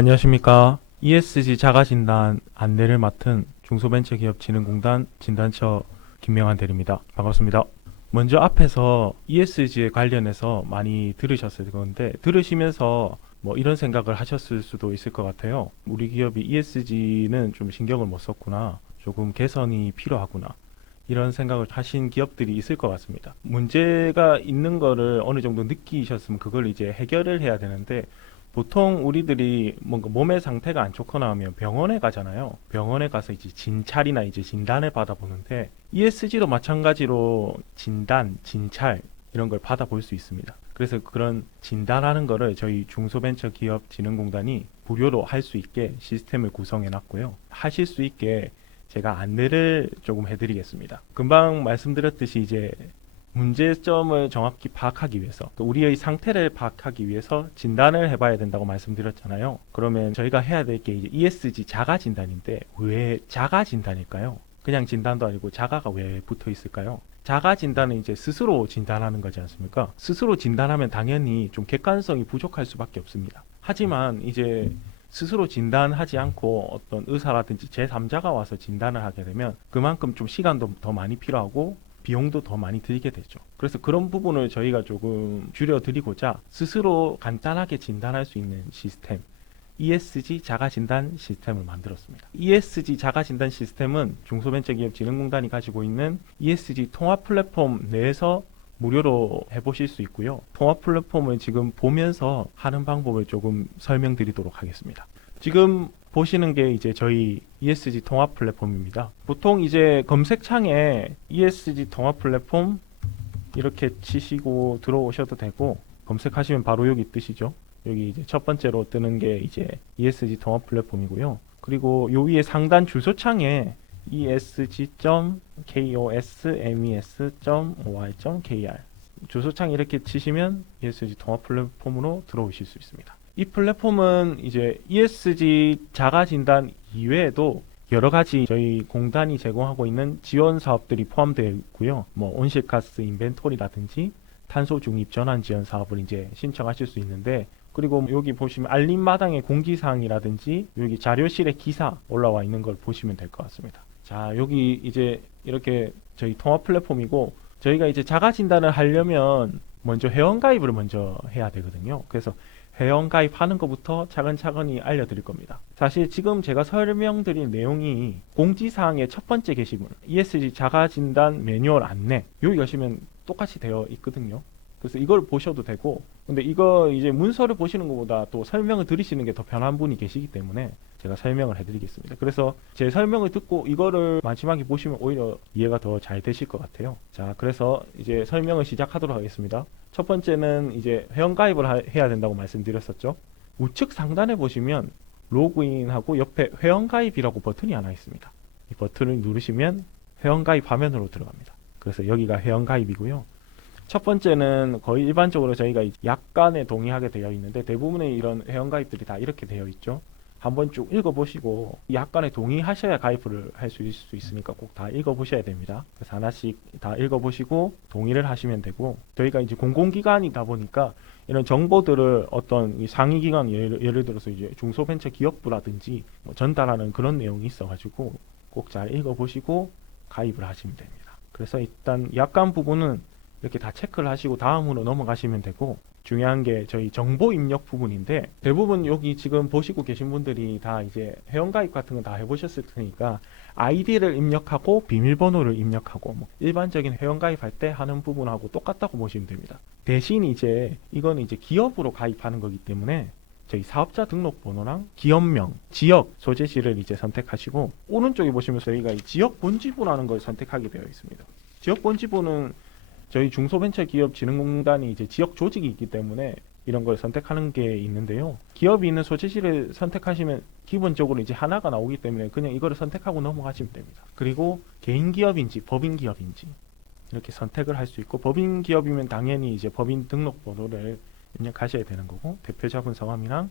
안녕하십니까. ESG 자가진단 안내를 맡은 중소벤처기업진흥공단 진단처 김명환 대리입니다. 반갑습니다. 먼저 앞에서 ESG에 관련해서 많이 들으셨을 건데 들으시면서 뭐 이런 생각을 하셨을 수도 있을 것 같아요. 우리 기업이 ESG는 좀 신경을 못 썼구나. 조금 개선이 필요하구나. 이런 생각을 하신 기업들이 있을 것 같습니다. 문제가 있는 거를 어느 정도 느끼셨으면 그걸 이제 해결을 해야 되는데 보통 우리들이 뭔가 몸의 상태가 안 좋거나 하면 병원에 가잖아요. 병원에 가서 이제 진찰이나 이제 진단을 받아보는데 ESG도 마찬가지로 진단, 진찰 이런 걸 받아볼 수 있습니다. 그래서 그런 진단하는 거를 저희 중소벤처기업진흥공단이 무료로 할 수 있게 시스템을 구성해 놨고요. 하실 수 있게 제가 안내를 조금 해드리겠습니다. 금방 말씀드렸듯이 이제 문제점을 정확히 파악하기 위해서 또 우리의 상태를 파악하기 위해서 진단을 해봐야 된다고 말씀드렸잖아요. 그러면 저희가 해야 될 게 이제 ESG 자가 진단인데 왜 자가 진단일까요? 그냥 진단도 아니고 자가가 왜 붙어 있을까요? 자가 진단은 이제 스스로 진단하는 거지 않습니까? 스스로 진단하면 당연히 좀 객관성이 부족할 수밖에 없습니다. 하지만 이제 스스로 진단하지 않고 어떤 의사라든지 제3자가 와서 진단을 하게 되면 그만큼 좀 시간도 더 많이 필요하고 비용도 더 많이 들게 되죠. 그래서 그런 부분을 저희가 조금 줄여드리고자 스스로 간단하게 진단할 수 있는 시스템, ESG 자가진단 시스템을 만들었습니다. ESG 자가진단 시스템은 중소벤처기업진흥공단이 가지고 있는 ESG 통합 플랫폼 내에서 무료로 해보실 수 있고요. 통합 플랫폼을 지금 보면서 하는 방법을 조금 설명드리도록 하겠습니다. 지금 보시는 게 이제 저희 ESG 통합 플랫폼입니다. 보통 이제 검색창에 ESG 통합 플랫폼 이렇게 치시고 들어오셔도 되고 검색하시면 바로 여기 뜨시죠. 여기 이제 첫 번째로 뜨는 게 이제 ESG 통합 플랫폼이고요. 그리고 요 위에 상단 주소창에 esg.kosmes.or.kr 주소창 이렇게 치시면 ESG 통합 플랫폼으로 들어오실 수 있습니다. 이 플랫폼은 이제 ESG 자가 진단 이외에도 여러 가지 저희 공단이 제공하고 있는 지원 사업들이 포함되어 있고요. 뭐 온실가스 인벤토리라든지 탄소 중립 전환 지원 사업을 이제 신청하실 수 있는데 그리고 여기 보시면 알림마당의 공지사항이라든지 여기 자료실에 기사 올라와 있는 걸 보시면 될 것 같습니다. 자, 여기 이제 이렇게 저희 통합 플랫폼이고 저희가 이제 자가 진단을 하려면 먼저 회원가입을 먼저 해야 되거든요. 그래서 회원가입하는 것부터 차근차근히 알려드릴 겁니다. 사실 지금 제가 설명드린 내용이 공지사항의 첫 번째 게시물 ESG 자가진단 매뉴얼 안내 여기 가시면 똑같이 되어 있거든요. 그래서 이걸 보셔도 되고 근데 이거 이제 문서를 보시는 것보다 또 설명을 들으시는 게 더 편한 분이 계시기 때문에 제가 설명을 해드리겠습니다. 그래서 제 설명을 듣고 이거를 마지막에 보시면 오히려 이해가 더 잘 되실 것 같아요. 자, 그래서 이제 설명을 시작하도록 하겠습니다. 첫 번째는 이제 회원가입을 해야 된다고 말씀드렸었죠. 우측 상단에 보시면 로그인하고 옆에 회원가입이라고 버튼이 하나 있습니다. 이 버튼을 누르시면 회원가입 화면으로 들어갑니다. 그래서 여기가 회원가입이고요. 첫 번째는 거의 일반적으로 저희가 약관에 동의하게 되어 있는데 대부분의 이런 회원가입들이 다 이렇게 되어 있죠. 한번 쭉 읽어보시고 약관에 동의하셔야 가입을 할 수 있을 수 있으니까 꼭 다 읽어보셔야 됩니다. 그래서 하나씩 다 읽어보시고 동의를 하시면 되고 저희가 이제 공공기관이다 보니까 이런 정보들을 어떤 상위기관 예를 들어서 이제 중소벤처기업부라든지 뭐 전달하는 그런 내용이 있어가지고 꼭 잘 읽어보시고 가입을 하시면 됩니다. 그래서 일단 약관 부분은 이렇게 다 체크를 하시고 다음으로 넘어가시면 되고 중요한 게 저희 정보 입력 부분인데 대부분 여기 지금 보시고 계신 분들이 다 이제 회원가입 같은 거 다 해보셨을 테니까 아이디를 입력하고 비밀번호를 입력하고 뭐 일반적인 회원가입 할 때 하는 부분하고 똑같다고 보시면 됩니다. 대신 이제 이거는 이제 기업으로 가입하는 거기 때문에 저희 사업자 등록번호랑 기업명, 지역, 소재지를 이제 선택하시고 오른쪽에 보시면 저희가 이 지역 본지부라는 걸 선택하게 되어 있습니다. 지역 본지부는 저희 중소벤처기업진흥공단이 이제 지역 조직이 있기 때문에 이런 걸 선택하는 게 있는데요. 기업이 있는 소재지를 선택하시면 기본적으로 이제 하나가 나오기 때문에 그냥 이거를 선택하고 넘어가시면 됩니다. 그리고 개인 기업인지 법인 기업인지 이렇게 선택을 할 수 있고 법인 기업이면 당연히 이제 법인 등록번호를 입력하셔야 되는 거고 대표자분 성함이랑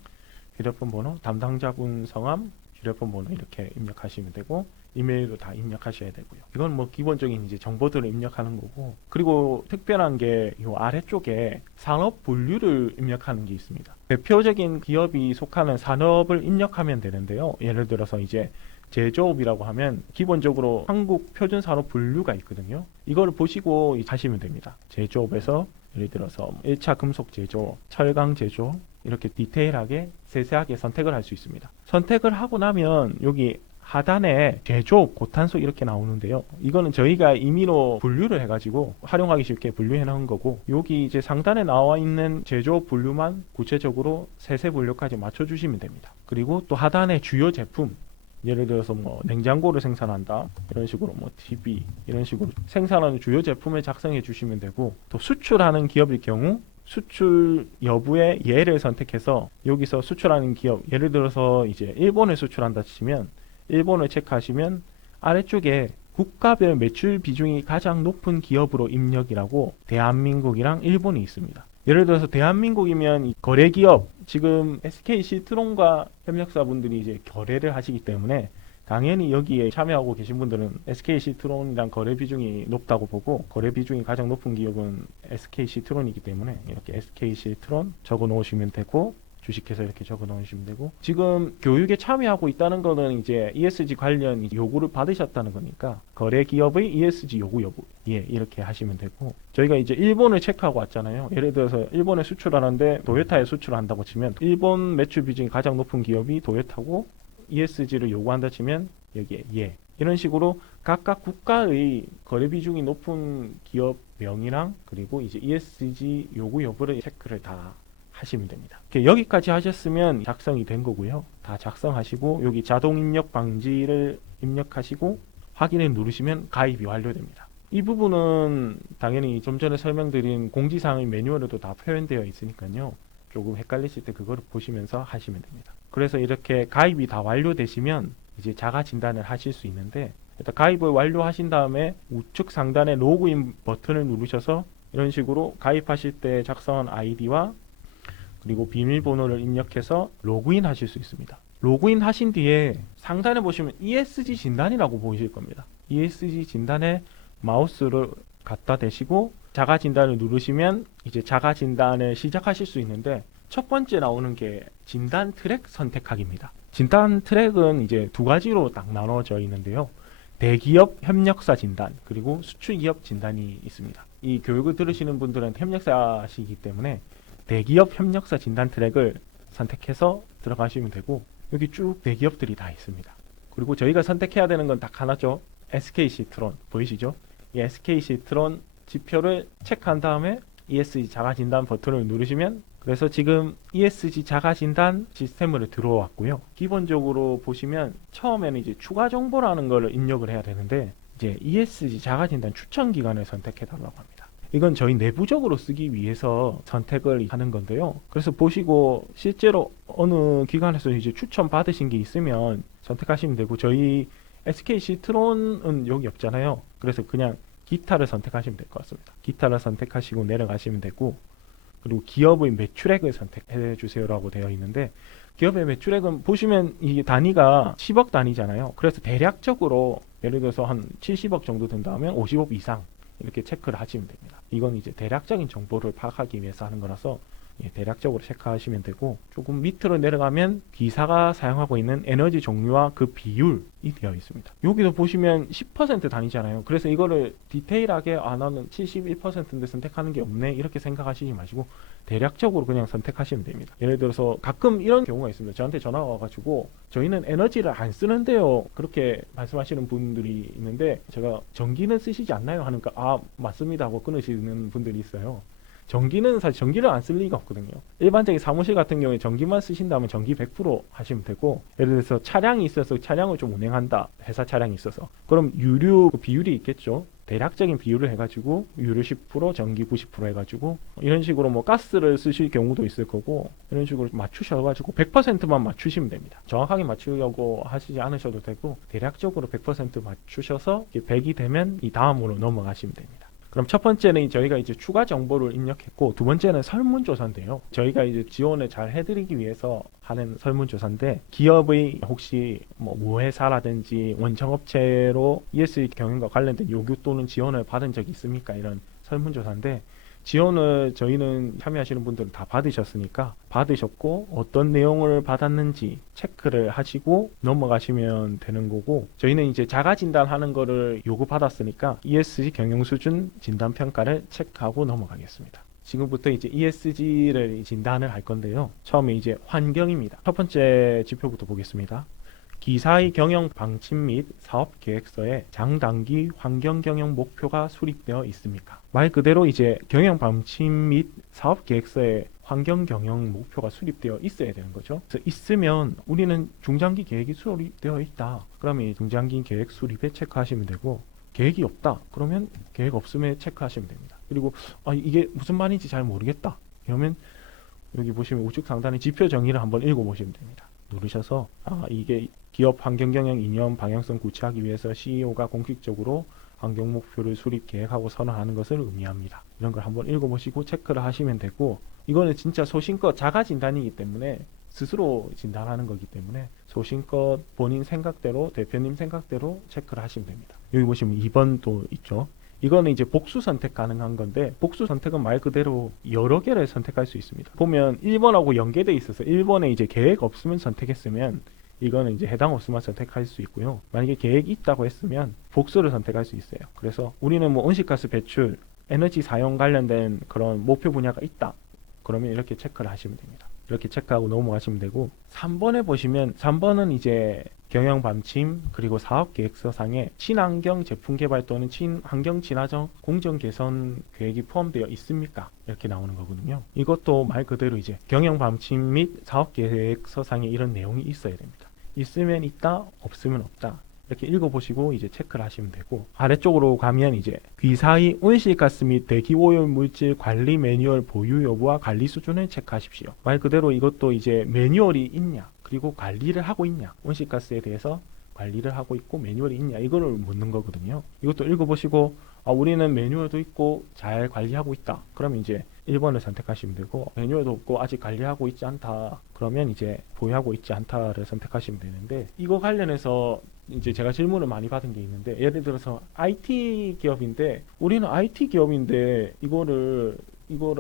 휴대폰 번호, 담당자분 성함, 휴대폰 번호 이렇게 입력하시면 되고 이메일도 다 입력하셔야 되고요. 이건 뭐 기본적인 이제 정보들을 입력하는 거고, 그리고 특별한 게 이 아래쪽에 산업 분류를 입력하는 게 있습니다. 대표적인 기업이 속하는 산업을 입력하면 되는데요. 예를 들어서 이제 제조업이라고 하면 기본적으로 한국 표준 산업 분류가 있거든요. 이걸 보시고 하시면 됩니다. 제조업에서 예를 들어서 1차 금속 제조, 철강 제조 이렇게 디테일하게 세세하게 선택을 할 수 있습니다. 선택을 하고 나면 여기 하단에 제조업, 고탄소 이렇게 나오는데요. 이거는 저희가 임의로 분류를 해가지고 활용하기 쉽게 분류해 놓은 거고, 여기 이제 상단에 나와 있는 제조업 분류만 구체적으로 세세 분류까지 맞춰주시면 됩니다. 그리고 또 하단에 주요 제품, 예를 들어서 뭐 냉장고를 생산한다 이런 식으로 뭐 TV 이런 식으로 생산하는 주요 제품을 작성해 주시면 되고, 또 수출하는 기업일 경우 수출 여부의 예를 선택해서 여기서 수출하는 기업, 예를 들어서 이제 일본에 수출한다 치면 일본을 체크하시면 아래쪽에 국가별 매출 비중이 가장 높은 기업으로 입력이라고 대한민국이랑 일본이 있습니다. 예를 들어서 대한민국이면 거래기업, 지금 SK 시트론과 협력사분들이 이제 거래를 하시기 때문에 당연히 여기에 참여하고 계신 분들은 SK 시트론이랑 거래 비중이 높다고 보고, 거래 비중이 가장 높은 기업은 SK 시트론이기 때문에 이렇게 SK 시트론 적어 놓으시면 되고, 주식회사 이렇게 적어 놓으시면 되고, 지금 교육에 참여하고 있다는 거는 이제 ESG 관련 요구를 받으셨다는 거니까 거래 기업의 ESG 요구 여부 이렇게 하시면 되고, 저희가 이제 일본을 체크하고 왔잖아요. 예를 들어서 일본에 수출하는데 도요타에 수출한다고 치면 일본 매출 비중이 가장 높은 기업이 도요타고 ESG를 요구한다 치면 여기에 이런 식으로 각각 국가의 거래 비중이 높은 기업명이랑 그리고 이제 ESG 요구 여부를 체크를 다 하시면 됩니다. 여기까지 하셨으면 작성이 된 거고요. 다 작성하시고 여기 자동 입력 방지를 입력하시고 확인을 누르시면 가입이 완료됩니다. 이 부분은 당연히 좀 전에 설명드린 공지사항의 매뉴얼에도 다 표현되어 있으니까요. 조금 헷갈리실 때 그거를 보시면서 하시면 됩니다. 그래서 이렇게 가입이 다 완료되시면 이제 자가 진단을 하실 수 있는데, 일단 가입을 완료하신 다음에 우측 상단에 로그인 버튼을 누르셔서 이런 식으로 가입하실 때 작성한 아이디와 그리고 비밀번호를 입력해서 로그인 하실 수 있습니다. 로그인 하신 뒤에 상단에 보시면 ESG 진단이라고 보이실 겁니다. ESG 진단에 마우스를 갖다 대시고 자가 진단을 누르시면 이제 자가 진단을 시작하실 수 있는데, 첫 번째 나오는 게 진단 트랙 선택하기입니다. 진단 트랙은 이제 두 가지로 딱 나눠져 있는데요. 대기업 협력사 진단 그리고 수출기업 진단이 있습니다. 이 교육을 들으시는 분들은 협력사시기 때문에 대기업 협력사 진단 트랙을 선택해서 들어가시면 되고, 여기 쭉 대기업들이 다 있습니다. 그리고 저희가 선택해야 되는 건 딱 하나죠. SK 시트론 보이시죠? 이 SK 시트론 지표를 체크한 다음에 ESG 자가 진단 버튼을 누르시면, 그래서 지금 ESG 자가 진단 시스템으로 들어왔고요. 기본적으로 보시면 처음에는 이제 추가 정보라는 걸 입력을 해야 되는데, 이제 ESG 자가 진단 추천 기간을 선택해 달라고 합니다. 이건 저희 내부적으로 쓰기 위해서 선택을 하는 건데요. 그래서 보시고 실제로 어느 기관에서 이제 추천 받으신 게 있으면 선택하시면 되고, 저희 SK 시트론은 여기 없잖아요. 그래서 그냥 기타를 선택하시면 될 것 같습니다. 기타를 선택하시고 내려가시면 되고, 그리고 기업의 매출액을 선택해 주세요라고 되어 있는데, 기업의 매출액은 보시면 이게 단위가 10억 단위잖아요. 그래서 대략적으로 예를 들어서 한 70억 정도 된다면 50억 이상 이렇게 체크를 하시면 됩니다. 이건 이제 대략적인 정보를 파악하기 위해서 하는 거라서 대략적으로 체크하시면 되고, 조금 밑으로 내려가면 기사가 사용하고 있는 에너지 종류와 그 비율이 되어 있습니다. 여기도 보시면 10% 단위잖아요. 그래서 이거를 디테일하게 나는 71%인데 선택하는 게 없네 이렇게 생각하시지 마시고 대략적으로 그냥 선택하시면 됩니다. 예를 들어서 가끔 이런 경우가 있습니다. 저한테 전화가 와가지고 저희는 에너지를 안 쓰는데요 그렇게 말씀하시는 분들이 있는데, 제가 전기는 쓰시지 않나요? 하니까 맞습니다 하고 끊으시는 분들이 있어요. 전기는 사실 전기를 안 쓸 리가 없거든요. 일반적인 사무실 같은 경우에 전기만 쓰신다면 전기 100% 하시면 되고, 예를 들어서 차량이 있어서 차량을 좀 운행한다, 회사 차량이 있어서, 그럼 유류 비율이 있겠죠. 대략적인 비율을 해가지고 유류 10% 전기 90% 해가지고 이런 식으로 뭐 가스를 쓰실 경우도 있을 거고, 이런 식으로 맞추셔가지고 100%만 맞추시면 됩니다. 정확하게 맞추려고 하시지 않으셔도 되고 대략적으로 100% 맞추셔서 100이 되면 이 다음으로 넘어가시면 됩니다. 그럼 첫 번째는 저희가 이제 추가 정보를 입력했고, 두 번째는 설문조사인데요. 저희가 이제 지원을 잘 해드리기 위해서 하는 설문조사인데, 기업의 혹시 뭐 모회사라든지 원청업체로 ESG 경영과 관련된 요구 또는 지원을 받은 적이 있습니까? 이런 설문조사인데, 지원을 저희는 참여하시는 분들은 다 받으셨으니까 받으셨고 어떤 내용을 받았는지 체크를 하시고 넘어가시면 되는 거고, 저희는 이제 자가 진단하는 거를 요구받았으니까 ESG 경영 수준 진단 평가를 체크하고 넘어가겠습니다. 지금부터 이제 ESG를 진단을 할 건데요. 처음에 이제 환경입니다. 첫 번째 지표부터 보겠습니다. 기사의 경영 방침 및 사업 계획서에 장단기 환경 경영 목표가 수립되어 있습니까? 말 그대로 이제 경영 방침 및 사업 계획서에 환경 경영 목표가 수립되어 있어야 되는 거죠. 그래서 있으면 우리는 중장기 계획이 수립되어 있다. 그러면 이 중장기 계획 수립에 체크하시면 되고, 계획이 없다. 그러면 계획 없음에 체크하시면 됩니다. 그리고 이게 무슨 말인지 잘 모르겠다. 그러면 여기 보시면 우측 상단의 지표 정의를 한번 읽어보시면 됩니다. 누르셔서 이게 기업 환경 경영 이념 방향성 구체하기 위해서 CEO가 공식적으로 환경 목표를 수립 계획하고 선언하는 것을 의미합니다. 이런 걸 한번 읽어보시고 체크를 하시면 되고, 이거는 진짜 소신껏 자가 진단이기 때문에 스스로 진단하는 거기 때문에 소신껏 본인 생각대로, 대표님 생각대로 체크를 하시면 됩니다. 여기 보시면 2번도 있죠. 이거는 이제 복수 선택 가능한 건데, 복수 선택은 말 그대로 여러 개를 선택할 수 있습니다. 보면 1번하고 연계돼 있어서 1번에 이제 계획 없으면 선택했으면 이거는 이제 해당 없으면 선택할 수 있고요. 만약에 계획이 있다고 했으면 복수를 선택할 수 있어요. 그래서 우리는 뭐 온실가스 배출, 에너지 사용 관련된 그런 목표 분야가 있다. 그러면 이렇게 체크를 하시면 됩니다. 이렇게 체크하고 넘어가시면 되고, 3번에 보시면 3번은 이제 경영 방침 그리고 사업 계획서 상에 친환경 제품 개발 또는 친환경 친화적 공정 개선 계획이 포함되어 있습니까? 이렇게 나오는 거거든요. 이것도 말 그대로 이제 경영 방침 및 사업 계획서 상에 이런 내용이 있어야 됩니다. 있으면 있다, 없으면 없다. 이렇게 읽어보시고 이제 체크를 하시면 되고, 아래쪽으로 가면 이제 귀사의 온실가스 및 대기오염 물질 관리 매뉴얼 보유 여부와 관리 수준을 체크하십시오. 말 그대로 이것도 이제 매뉴얼이 있냐, 그리고 관리를 하고 있냐, 온실가스에 대해서 관리를 하고 있고 매뉴얼이 있냐, 이거를 묻는 거거든요. 이것도 읽어보시고 우리는 매뉴얼도 있고 잘 관리하고 있다. 그러면 이제 1번을 선택하시면 되고, 매뉴얼도 없고 아직 관리하고 있지 않다. 그러면 이제 보유하고 있지 않다를 선택하시면 되는데, 이거 관련해서 이제 제가 질문을 많이 받은 게 있는데, 예를 들어서 IT 기업인데, 우리는 IT 기업인데 이거를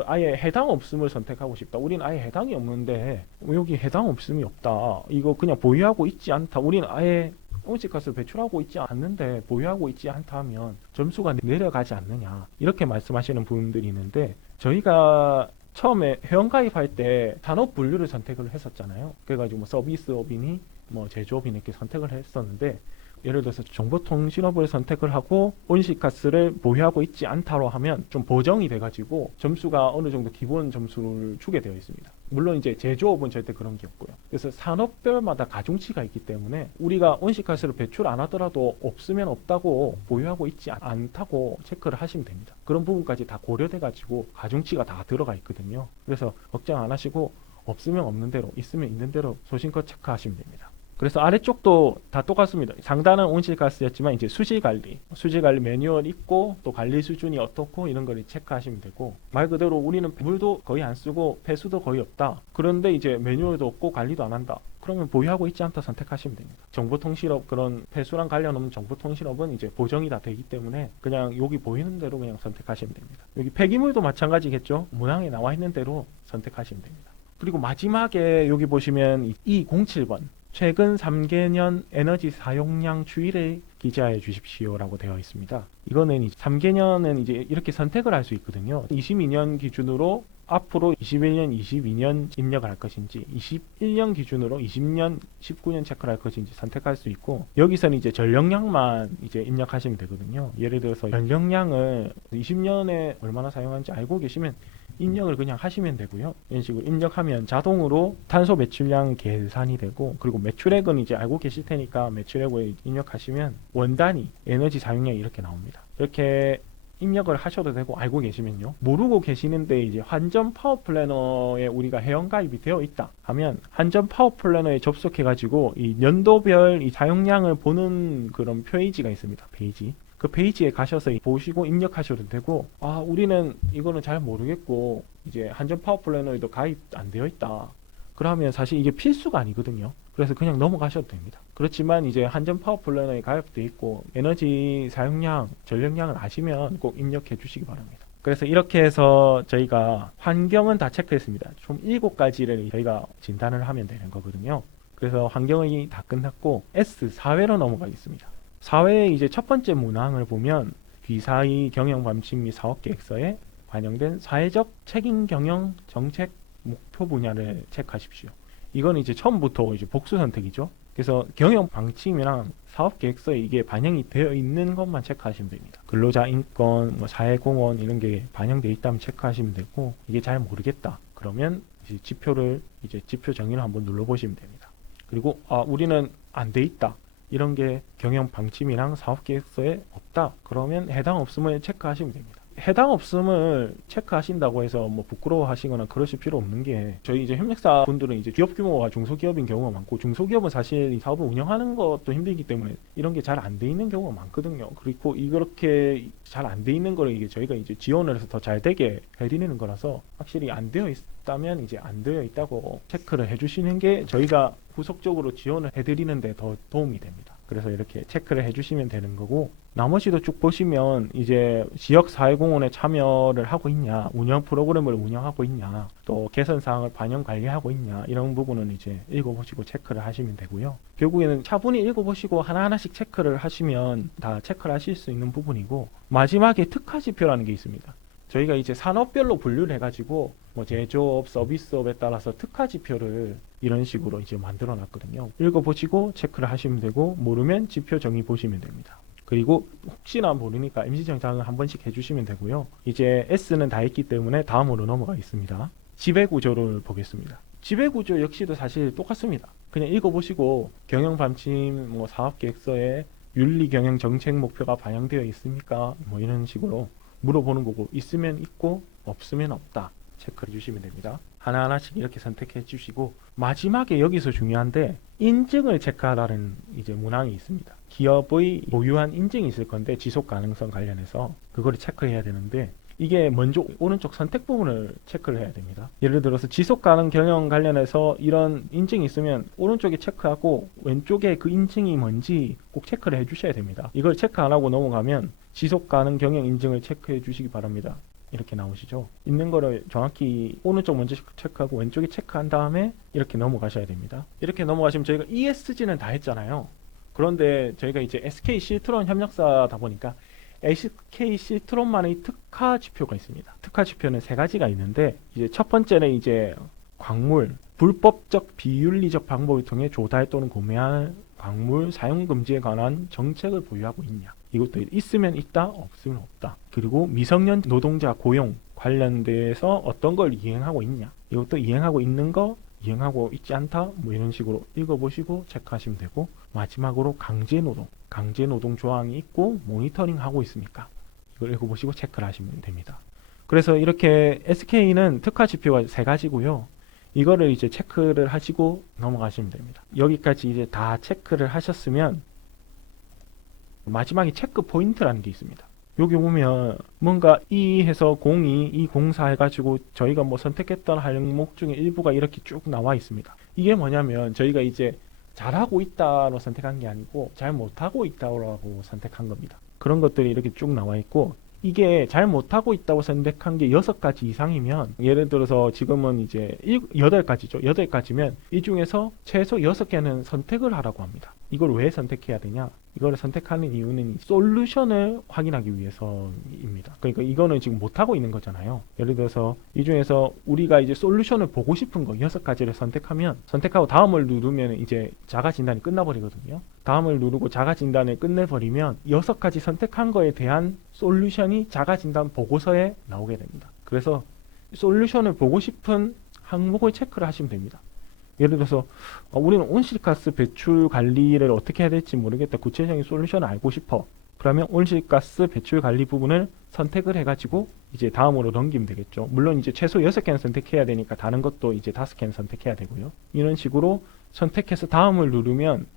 아예 해당 없음을 선택하고 싶다. 우리는 아예 해당이 없는데 여기 해당 없음이 없다. 이거 그냥 보유하고 있지 않다. 우리는 아예 온실가스 배출하고 있지 않는데 보유하고 있지 않다 하면 점수가 내려가지 않느냐, 이렇게 말씀하시는 분들이 있는데, 저희가 처음에 회원가입할 때 산업 분류를 선택을 했었잖아요. 그래가지고 뭐 서비스업이니 뭐 제조업이니 이렇게 선택을 했었는데, 예를 들어서 정보통신업을 선택을 하고 온실가스를 보유하고 있지 않다로 하면 좀 보정이 돼가지고 점수가 어느 정도 기본 점수를 주게 되어 있습니다. 물론 이제 제조업은 절대 그런 게 없고요. 그래서 산업별마다 가중치가 있기 때문에 우리가 온실가스를 배출 안 하더라도 없으면 없다고, 보유하고 있지 않다고 체크를 하시면 됩니다. 그런 부분까지 다 고려돼가지고 가중치가 다 들어가 있거든요. 그래서 걱정 안 하시고 없으면 없는 대로, 있으면 있는 대로 소신껏 체크하시면 됩니다. 그래서 아래쪽도 다 똑같습니다. 상단은 온실가스였지만 이제 수질관리 매뉴얼 있고 또 관리 수준이 어떻고 이런 걸 체크하시면 되고, 말 그대로 우리는 물도 거의 안 쓰고 폐수도 거의 없다. 그런데 이제 매뉴얼도 없고 관리도 안 한다. 그러면 보유하고 있지 않다 선택하시면 됩니다. 정보통신업, 그런 폐수랑 관련 없는 정보통신업은 이제 보정이 다 되기 때문에 그냥 여기 보이는 대로 그냥 선택하시면 됩니다. 여기 폐기물도 마찬가지겠죠. 문항에 나와 있는 대로 선택하시면 됩니다. 그리고 마지막에 여기 보시면 이 07번 최근 3개년 에너지 사용량 추이를 기재하여 주십시오라고 되어 있습니다. 이거는 3개년은 이제 이렇게 선택을 할 수 있거든요. 22년 기준으로 앞으로 21년, 22년 입력을 할 것인지, 21년 기준으로 20년, 19년 체크를 할 것인지 선택할 수 있고, 여기서는 이제 전력량만 이제 입력하시면 되거든요. 예를 들어서 전력량을 20년에 얼마나 사용하는지 알고 계시면 입력을 그냥 하시면 되고요. 이런 식으로 입력하면 자동으로 탄소 매출량 계산이 되고, 그리고 매출액은 이제 알고 계실 테니까 매출액을 입력하시면 원단위 에너지 사용량이 이렇게 나옵니다. 이렇게 입력을 하셔도 되고, 알고 계시면요. 모르고 계시는데 이제 한전 파워 플래너에 우리가 회원 가입이 되어 있다 하면 한전 파워 플래너에 접속해 가지고 이 연도별 이 사용량을 보는 그런 페이지가 있습니다. 페이지. 그 페이지에 가셔서 보시고 입력하셔도 되고, 아, 우리는 이거는 잘 모르겠고 이제 한전 파워 플래너에도 가입 안 되어 있다, 그러면 사실 이게 필수가 아니거든요. 그래서 그냥 넘어가셔도 됩니다. 그렇지만 이제 한전 파워 플래너에 가입돼 있고 에너지 사용량, 전력량을 아시면 꼭 입력해 주시기 바랍니다. 그래서 이렇게 해서 저희가 환경은 다 체크했습니다. 총 7가지를 저희가 진단을 하면 되는 거거든요. 그래서 환경이 다 끝났고 S4회로 넘어가겠습니다. 4회의 이제 첫 번째 문항을 보면 귀사의 경영 방침 및 사업 계획서에 반영된 사회적 책임 경영 정책 목표 분야를 체크하십시오. 이건 이제 처음부터 이제 복수 선택이죠. 그래서 경영 방침이랑 사업 계획서에 이게 반영이 되어 있는 것만 체크하시면 됩니다. 근로자 인권, 뭐 사회공헌 이런 게 반영되어 있다면 체크하시면 되고, 이게 잘 모르겠다 그러면 이제 지표를 이제 지표 정의를 한번 눌러보시면 됩니다. 그리고 우리는 안 돼 있다, 이런 게 경영 방침이랑 사업 계획서에 없다 그러면 해당 없음을 체크하시면 됩니다. 해당 없음을 체크하신다고 해서 뭐 부끄러워하시거나 그러실 필요 없는 게, 저희 이제 협력사 분들은 이제 기업 규모가 중소기업인 경우가 많고, 중소기업은 사실 이 사업을 운영하는 것도 힘들기 때문에 이런 게 잘 안 돼 있는 경우가 많거든요. 그리고 이렇게 잘 안 돼 있는 거를 이게 저희가 이제 지원을 해서 더 잘 되게 해드리는 거라서, 확실히 안 되어 있다면 이제 안 되어 있다고 체크를 해주시는 게 저희가 후속적으로 지원을 해드리는데 더 도움이 됩니다. 그래서 이렇게 체크를 해주시면 되는 거고, 나머지도 쭉 보시면 이제 지역 사회공헌에 참여를 하고 있냐, 운영 프로그램을 운영하고 있냐, 또 개선 사항을 반영 관리하고 있냐, 이런 부분은 이제 읽어보시고 체크를 하시면 되고요. 결국에는 차분히 읽어보시고 하나하나씩 체크를 하시면 다 체크를 하실 수 있는 부분이고, 마지막에 특화 지표라는 게 있습니다. 저희가 이제 산업별로 분류를 해가지고 뭐 제조업, 서비스업에 따라서 특화 지표를 이런 식으로 이제 만들어 놨거든요. 읽어보시고 체크를 하시면 되고, 모르면 지표 정의 보시면 됩니다. 그리고 혹시나 모르니까 임시 정착을 한 번씩 해주시면 되고요. 이제 S는 다 했기 때문에 다음으로 넘어가겠습니다. 지배구조를 보겠습니다. 지배구조 역시도 사실 똑같습니다. 그냥 읽어보시고 경영 방침, 뭐 사업계획서에 윤리 경영 정책 목표가 반영되어 있습니까? 뭐 이런 식으로 물어보는 거고, 있으면 있고 없으면 없다 체크해 주시면 됩니다. 하나하나씩 이렇게 선택해 주시고, 마지막에 여기서 중요한데 인증을 체크하라는 이제 문항이 있습니다. 기업의 보유한 인증이 있을 건데 지속 가능성 관련해서 그거를 체크해야 되는데, 이게 먼저 오른쪽 선택 부분을 체크를 해야 됩니다. 예를 들어서 지속 가능 경영 관련해서 이런 인증이 있으면 오른쪽에 체크하고 왼쪽에 그 인증이 뭔지 꼭 체크를 해 주셔야 됩니다. 이걸 체크 안 하고 넘어가면 지속 가능 경영 인증을 체크해 주시기 바랍니다. 이렇게 나오시죠. 있는 거를 정확히 오른쪽 먼저 체크하고 왼쪽에 체크한 다음에 이렇게 넘어가셔야 됩니다. 이렇게 넘어가시면 저희가 ESG는 다 했잖아요. 그런데 저희가 이제 SK 실트론 협력사다 보니까 SK 실트론만의 특화 지표가 있습니다. 특화 지표는 3가지가 있는데, 이제 첫 번째는 이제 광물, 불법적 비윤리적 방법을 통해 조달 또는 구매할 광물 사용 금지에 관한 정책을 보유하고 있냐, 이것도 있으면 있다, 없으면 없다. 그리고 미성년 노동자 고용 관련돼서 어떤 걸 이행하고 있냐, 이것도 이행하고 있는 거, 이행하고 있지 않다, 뭐 이런 식으로 읽어보시고 체크하시면 되고, 마지막으로 강제노동 조항이 있고 모니터링 하고 있습니까, 이걸 읽어보시고 체크를 하시면 됩니다. 그래서 이렇게 SK는 특화 지표가 3가지고요. 이거를 이제 체크를 하시고 넘어가시면 됩니다. 여기까지 이제 다 체크를 하셨으면 마지막에 체크 포인트라는 게 있습니다. 여기 보면 뭔가 이 해서 02, 이 04 해가지고 저희가 뭐 선택했던 항목 중에 일부가 이렇게 쭉 나와 있습니다. 이게 뭐냐면 저희가 이제 잘하고 있다로 선택한 게 아니고 잘 못하고 있다고 선택한 겁니다. 그런 것들이 이렇게 쭉 나와 있고, 이게 잘 못하고 있다고 선택한 게 6가지 이상이면, 예를 들어서 지금은 이제 8가지죠. 8가지면 이 중에서 최소 6개는 선택을 하라고 합니다. 이걸 왜 선택해야 되냐? 이걸 선택하는 이유는 솔루션을 확인하기 위해서입니다. 그러니까 이거는 지금 못하고 있는 거잖아요. 예를 들어서 이 중에서 우리가 이제 솔루션을 보고 싶은 거 6가지를 선택하면, 선택하고 다음을 누르면 이제 자가 진단이 끝나버리거든요. 다음을 누르고 자가 진단을 끝내버리면 6가지 선택한 거에 대한 솔루션이 자가 진단 보고서에 나오게 됩니다. 그래서 솔루션을 보고 싶은 항목을 체크를 하시면 됩니다. 예를 들어서 우리는 온실가스 배출 관리를 어떻게 해야 될지 모르겠다, 구체적인 솔루션을 알고 싶어. 그러면 온실가스 배출 관리 부분을 선택을 해가지고 이제 다음으로 넘기면 되겠죠. 물론 이제 최소 6개는 선택해야 되니까 다른 것도 이제 5개는 선택해야 되고요. 이런 식으로 선택해서 다음을 누르면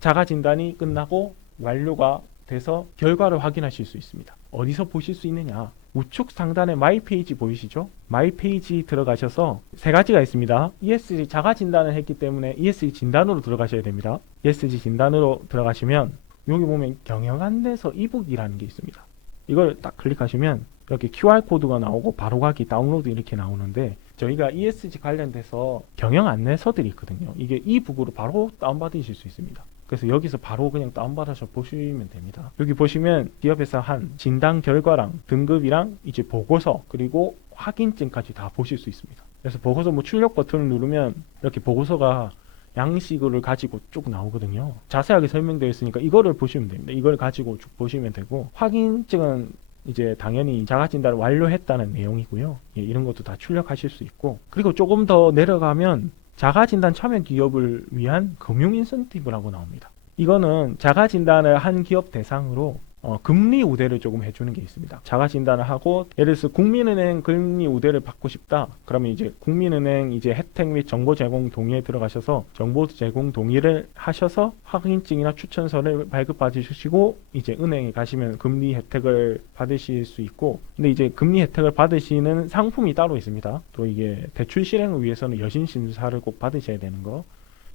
자가 진단이 끝나고 완료가 돼서 결과를 확인하실 수 있습니다. 어디서 보실 수 있느냐? 우측 상단에 마이 페이지 보이시죠? 마이 페이지 들어가셔서 세 가지가 있습니다. ESG 자가 진단을 했기 때문에 ESG 진단으로 들어가셔야 됩니다. ESG 진단으로 들어가시면 여기 보면 경영 안내서 이북이라는 게 있습니다. 이걸 딱 클릭하시면 이렇게 QR 코드가 나오고 바로 가기 다운로드 이렇게 나오는데 저희가 ESG 관련돼서 경영 안내서들이 있거든요. 이게 이북으로 바로 다운받으실 수 있습니다. 그래서 여기서 바로 그냥 다운받아서 보시면 됩니다. 여기 보시면 기업에서 한 진단 결과랑 등급이랑 이제 보고서 그리고 확인증까지 다 보실 수 있습니다. 그래서 보고서 뭐 출력 버튼을 누르면 이렇게 보고서가 양식을 가지고 쭉 나오거든요. 자세하게 설명되어 있으니까 이거를 보시면 됩니다. 이걸 가지고 쭉 보시면 되고 확인증은 이제 당연히 자가진단을 완료했다는 내용이고요. 예, 이런 것도 다 출력하실 수 있고 그리고 조금 더 내려가면 자가진단 참여 기업을 위한 금융 인센티브라고 나옵니다. 이거는 자가진단을 한 기업 대상으로 금리 우대를 조금 해주는 게 있습니다. 자가진단을 하고 예를 들어서 국민은행 금리 우대를 받고 싶다. 그러면 이제 국민은행 이제 혜택 및 정보 제공 동의에 들어가셔서 정보 제공 동의를 하셔서 확인증이나 추천서를 발급받으시고 이제 은행에 가시면 금리 혜택을 받으실 수 있고 근데 이제 금리 혜택을 받으시는 상품이 따로 있습니다. 또 이게 대출 실행을 위해서는 여신 심사를 꼭 받으셔야 되는 거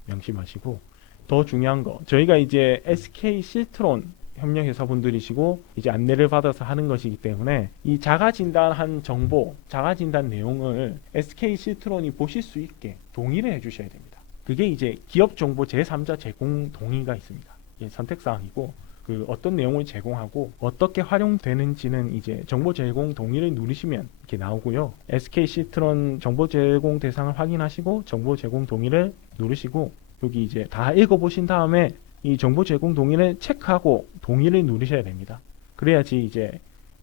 명심하시고 더 중요한 거 저희가 이제 SK 실트론 협력회사분들이시고 이제 안내를 받아서 하는 것이기 때문에 이 자가진단한 정보, 자가진단 내용을 SK 실트론이 보실 수 있게 동의를 해주셔야 됩니다. 그게 이제 기업정보 제3자 제공 동의가 있습니다. 이게 선택사항이고 그 어떤 내용을 제공하고 어떻게 활용되는지는 이제 정보 제공 동의를 누르시면 이렇게 나오고요. SK 실트론 정보 제공 대상을 확인하시고 정보 제공 동의를 누르시고 여기 이제 다 읽어보신 다음에 이 정보 제공 동의를 체크하고 동의를 누르셔야 됩니다. 그래야지 이제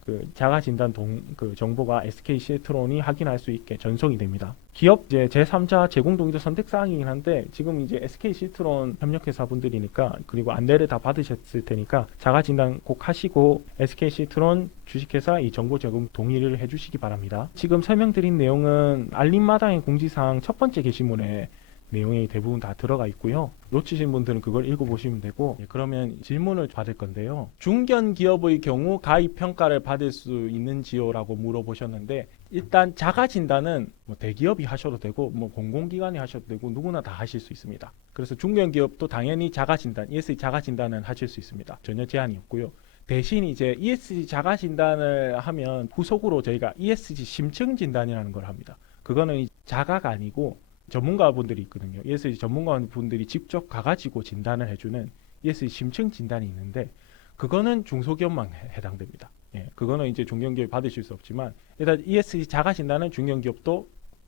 그 자가진단 그 정보가 SK 실트론이 확인할 수 있게 전송이 됩니다. 기업 이제 제3자 제공 동의도 선택 사항이긴 한데 지금 이제 SK 실트론 협력회사 분들이니까 그리고 안내를 다 받으셨을 테니까 자가진단 꼭 하시고 SK 실트론 주식회사 이 정보 제공 동의를 해주시기 바랍니다. 지금 설명드린 내용은 알림마당의 공지사항 첫 번째 게시물에 내용이 대부분 다 들어가 있고요. 놓치신 분들은 그걸 읽어보시면 되고 그러면 질문을 받을 건데요. 중견 기업의 경우 가입 평가를 받을 수 있는지요? 라고 물어보셨는데 일단 자가진단은 뭐 대기업이 하셔도 되고 뭐 공공기관이 하셔도 되고 누구나 다 하실 수 있습니다. 그래서 중견 기업도 당연히 자가진단, ESG 자가진단은 하실 수 있습니다. 전혀 제한이 없고요. 대신 이제 ESG 자가진단을 하면 후속으로 저희가 ESG 심층진단이라는 걸 합니다. 그거는 자가가 아니고 전문가분들이 있거든요. ESG 전문가분들이 직접 가가지고 진단을 해주는 ESG 심층 진단이 있는데 그거는 중소기업만 해당됩니다. 예, 그거는 이제 중견기업이 받으실 수 없지만 일단 ESG 자가 진단은 중견기업도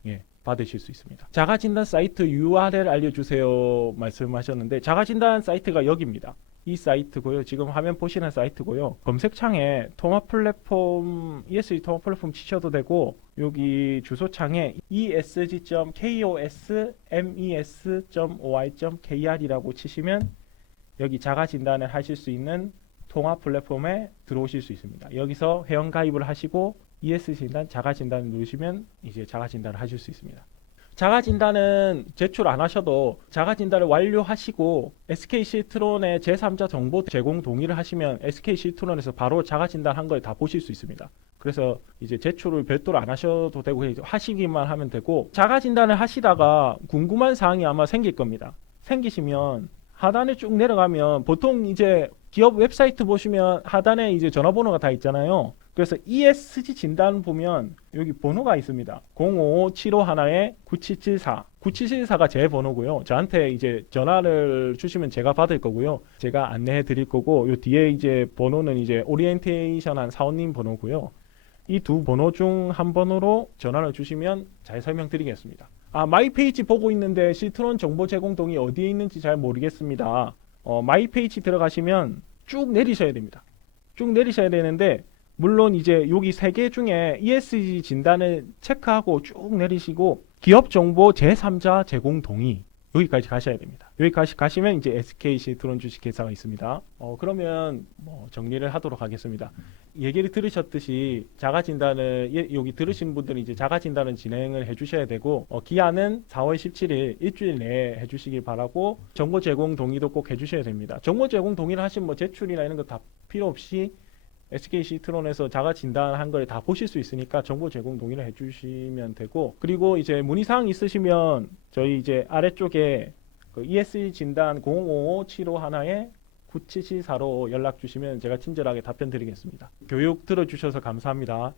예, 받으실 수 있습니다. 자가 진단 사이트 URL 알려주세요 말씀하셨는데 자가 진단 사이트가 여기입니다. 이 사이트고요. 지금 화면 보시는 사이트고요. 검색창에 통합 플랫폼 ESG 통합 플랫폼 치셔도 되고 여기 주소창에 esg.kosmes.or.kr이라고 치시면 여기 자가 진단을 하실 수 있는 통합 플랫폼에 들어오실 수 있습니다. 여기서 회원 가입을 하시고 ESG 진단, 자가 진단을 누르시면 이제 자가 진단을 하실 수 있습니다. 자가 진단은 제출 안 하셔도 자가 진단을 완료하시고 SK 실트론의 제3자 정보 제공 동의를 하시면 SK 실트론에서 바로 자가 진단한 걸 다 보실 수 있습니다. 그래서 이제 제출을 별도로 안 하셔도 되고 하시기만 하면 되고 자가 진단을 하시다가 궁금한 사항이 아마 생길 겁니다. 생기시면 하단에 쭉 내려가면 보통 이제 기업 웹사이트 보시면 하단에 이제 전화번호가 다 있잖아요. 그래서 ESG 진단 보면 여기 번호가 있습니다. 05751-9774. 9774가 제 번호고요. 저한테 이제 전화를 주시면 제가 받을 거고요. 제가 안내해 드릴 거고 요 뒤에 이제 번호는 이제 오리엔테이션한 사원님 번호고요. 이 두 번호 중 한 번호로 전화를 주시면 잘 설명드리겠습니다. 마이 페이지 보고 있는데 실트론 정보 제공 동의 어디에 있는지 잘 모르겠습니다. 마이 페이지 들어가시면 쭉 내리셔야 됩니다. 쭉 내리셔야 되는데 물론 이제 여기 세 개 중에 ESG 진단을 체크하고 쭉 내리시고 기업 정보 제3자 제공 동의 여기까지 가셔야 됩니다. 여기까지 가시면 이제 SK 시트론 주식회사가 있습니다. 그러면 뭐 정리를 하도록 하겠습니다. 얘기를 들으셨듯이 자가 진단을 여기 들으신 분들은 이제 자가 진단을 진행을 해주셔야 되고 기한은 4월 17일 일주일 내에 해주시길 바라고 정보 제공 동의도 꼭 해주셔야 됩니다. 정보 제공 동의를 하시면 뭐 제출이나 이런 거 다 필요 없이 SK 시트론에서 자가 진단한 걸 다 보실 수 있으니까 정보 제공 동의를 해주시면 되고, 그리고 이제 문의사항 있으시면 저희 이제 아래쪽에 그 ESG 진단 055-751에 9774로 연락 주시면 제가 친절하게 답변 드리겠습니다. 교육 들어주셔서 감사합니다.